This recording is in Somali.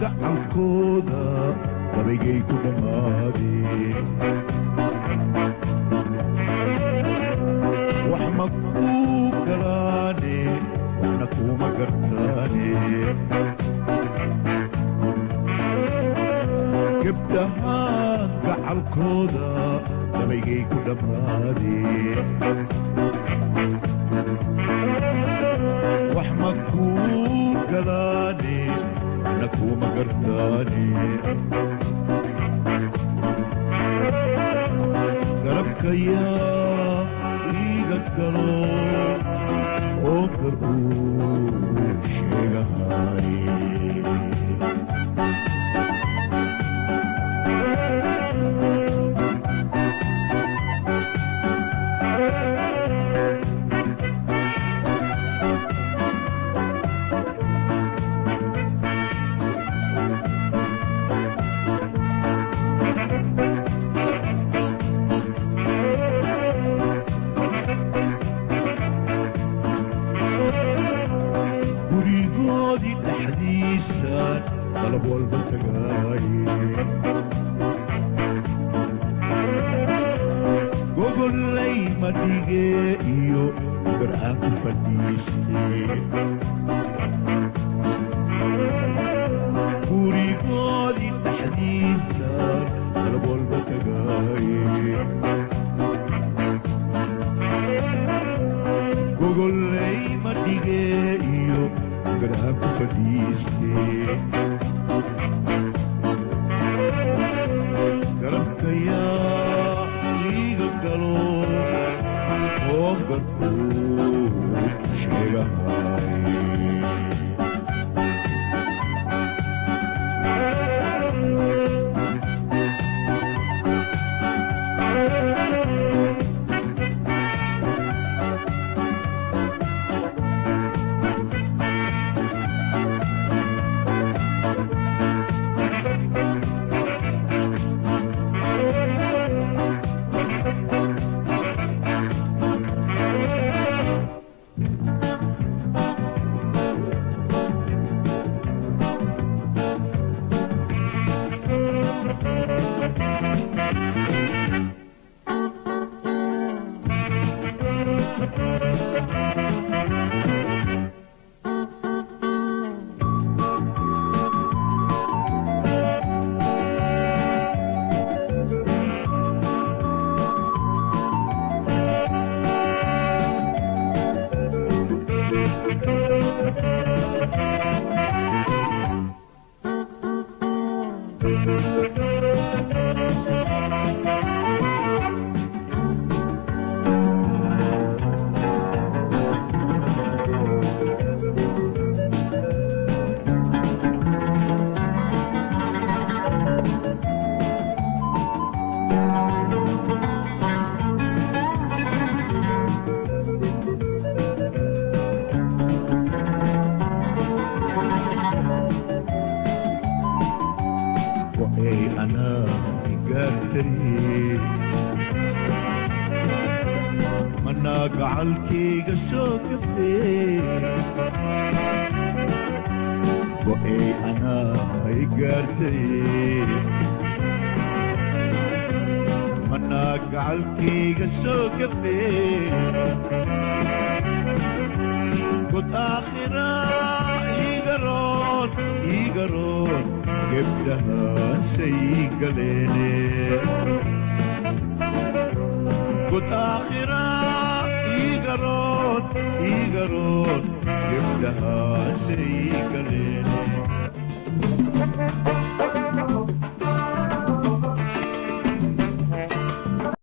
gacankooda gabaygay ku dhammaadeen wax ma kuu galaane waxna kuuma gartaane gabdhaha gacalkooda gabaygay ku dhammaadeen wax ma kuu galaane kuma gartaane garabkayaa iiga galo oo gar uu sheegahay طلب والبتقاي قول لي ما تيجي يو برعاك فتيستي كوري قولي تحديثا طلب والبتقاي قول لي ما تيجي يو برعاك فتيستي gacalkayga soo gaftay go'ay anaa ay gaartay manaa gacalkayga soo gaftay god aakhira iiga roon gebdhahaasay galeene god aakhira إيجارون يبدأ شيء قليل